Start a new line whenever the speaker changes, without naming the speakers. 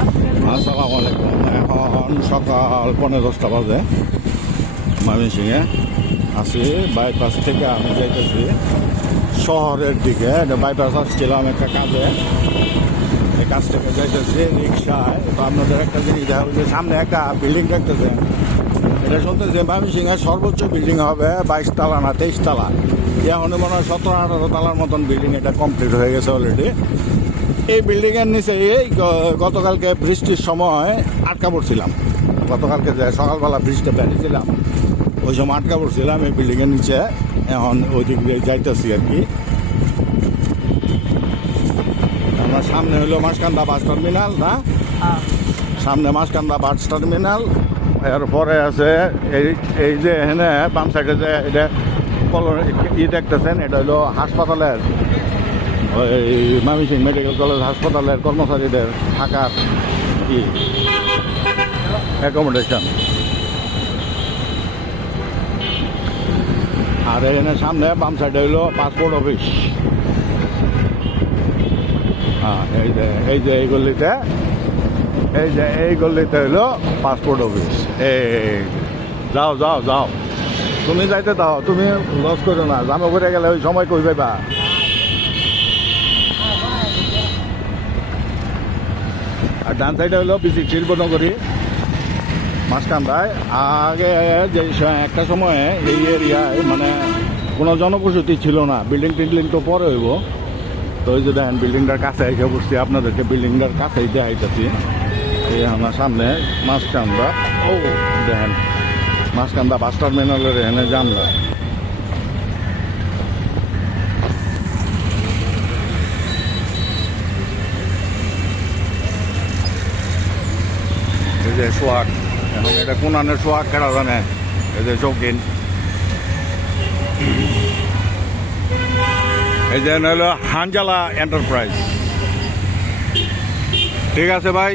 আসসালামু আলাইকুম এখন সকাল পনেরো দশটা বাজে। ময়মনসিংহে আছি। বাইপাস থেকে আমি যাইতেছি শহরের দিকে। বাইপাস আসছিলাম একটা কাজে। এই কাজটাকে যাইতেছি রিক্সায়। তো আপনাদের একটা জিনিস দেখা সামনে একটা বিল্ডিং দেখতেছে এটা শুনতেছে ময়মনসিংহের সর্বোচ্চ বিল্ডিং হবে বাইশ তালা না তেইশ তালা এখন মনে হয় সতেরো, আঠারো তালার মতন বিল্ডিং এটা কমপ্লিট হয়ে গেছে অলরেডি এই বিল্ডিং এর নিচে এই গতকালকে বৃষ্টির সময় আটকা পড়ছিলাম। গতকালকে যে সকালবেলা বৃষ্টিতে বেরিয়েছিলাম ওই সময় আটকা পড়ছিলাম এই বিল্ডিং এর নিচে। এখন ওই দিক দিয়ে যাইতেছি আর কি। আমার সামনে হলো মাসকান্দা বাস টার্মিনাল না? সামনে মাসকান্দা বাস টার্মিনাল। এরপরে আছে এই এই যে এখানে বাম সাইডে যে এটা ই দেখতেছেন, এটা হলো হাসপাতালের, ওই মামিসিং মেডিকেল কলেজ হাসপাতালের কর্মচারীদের থাকার কি অ্যাকোমোডেশন আর এখানে সামনে বাম সাইডে হইল পাসপোর্ট অফিস হ্যাঁ এই যে এই যে এই গল্লিতে এই যে, এই গল্লিতে হইল পাসপোর্ট অফিস এই, যাও যাও যাও। তুমি যাইতে দাও, তুমি লস করো না, জামা করে গেলে ওই সময় কই পাইবা আর ডান সাইডে হলো বিসি শিল্পনগরী মাঝখানটায় আগে যে একটা সময়ে এই এরিয়ায় মানে কোনো জনবসতি ছিল না বিল্ডিং টিল্ডিং তো পরে হইব। তো ওই যে দেখেন বিল্ডিংটার কাছে এসে বসছি, আপনাদেরকে বিল্ডিংটার কাছেই দেখাইতেছি। এই আমার সামনে মাঝখানটা। ও, দেখেন, মাঝখানটা বাস টার্মিনালের এখানে জানলা। এই যে সোহাগ, এখন এটা কোন আনের সোহাগ কেনা জানে? এই যে শৌখিন। এই যে হলো হানজালা এন্টারপ্রাইজ ঠিক আছে ভাই?